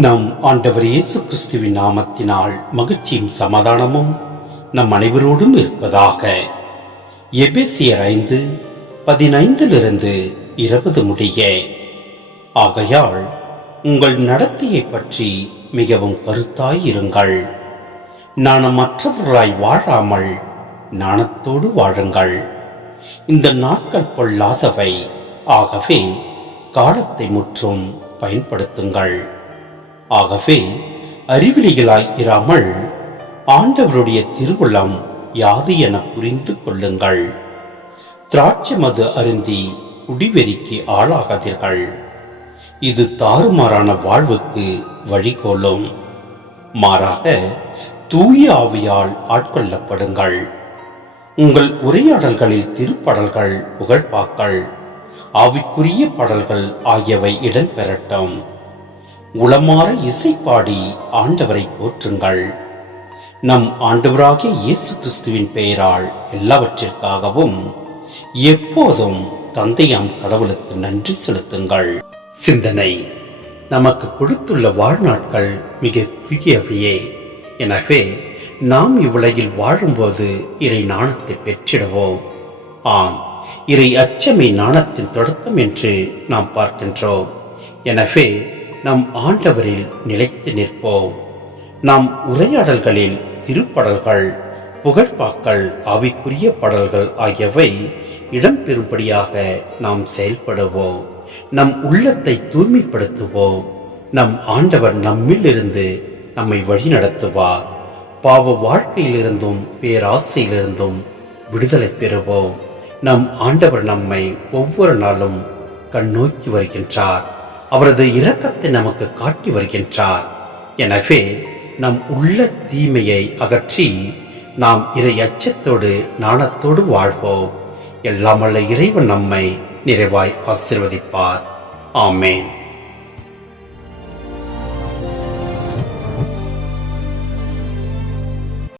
நம் ஆண்டவர் இயேசு கிறிஸ்துவின் நாமத்தினால் மகிழ்ச்சியும் சமாதானமும் நம் அனைவரோடும் இருப்பதாக. எபேசியர் ஐந்து பதினைந்திலிருந்து இருபது முடிய. ஆகையால் உங்கள் நடத்தையை பற்றி மிகவும் கருத்தாய் இருங்கள். நாணமற்றவர்களாய் வாழாமல் நாணத்தோடு வாழுங்கள். இந்த நாட்கள் பொல்லாதவை. ஆகவே காலத்தை முற்றும் பயன்படுத்துங்கள். ஆகவே அறிவிலிகளாய் இராமல் ஆண்டவருடைய திருவுளம் யாது என புரிந்து கொள்ளுங்கள். திராட்சை மது அருந்தி குடிவெறிக்கு ஆளாகாதீர்கள். இது தாறுமாறான வாழ்வுக்கு வழிகோலும். மாறாக தூய ஆவியால் ஆட்கொள்ளப்படுங்கள். உங்கள் உரையாடல்களில் திருப்படல்கள் புகழ்பாக்கள் ஆவிக்குரிய பாடல்கள் ஆகியவை இடம்பெறட்டும். உளமாற இசைப்பாடி ஆண்டவரை போற்றுங்கள். நம் ஆண்டவராகிய இயேசு கிறிஸ்துவின் பெயரால் எல்லாவற்றிற்காகவும் எப்போதும் தந்தையாம் கடவுளுக்கு நன்றி செலுத்துங்கள். சிந்தனை நமக்கு கொடுத்துள்ள வாழ்நாட்கள் மிக குறுகியவையே. எனவே நாம் இவ்வுலகில் வாழும்போது இறை நாணத்தை பெற்றிடுவோம். ஆம் இறை அச்சமே நாணத்தின் தொடக்கம் என்று நாம் பார்க்கின்றோம். எனவே நம் ஆண்டவரில் நிலைத்து நிற்போம். நம் உரையாடல்களில் திருப்படல்கள் புகழ்பாக்கள் ஆவிக்குரிய பாடல்கள் ஆகியவை இடம்பெறும்படியாக நாம் செயல்படுவோம். நம் உள்ளத்தை தூய்மைப்படுத்துவோம். நம் ஆண்டவர் நம்மிலிருந்து நம்மை வழிநடத்துவார். பாவ வாழ்க்கையிலிருந்தும் பேராசையிலிருந்தும் விடுதலை பெறுவோம். நம் ஆண்டவர் நம்மை ஒவ்வொரு நாளும் கண்ணோக்கி வருகின்றார். அவரது இரக்கத்தை நமக்கு காட்டி வருகின்றார். எனவே நம் உள்ள தீமையை அகற்றி நாம் இறை அச்சத்தோடு நாணத்தோடு வாழ்வோம். எல்லாமல்ல இறைவன் நம்மை நிறைவாய் ஆசிர்வதிப்பார். ஆமேன்.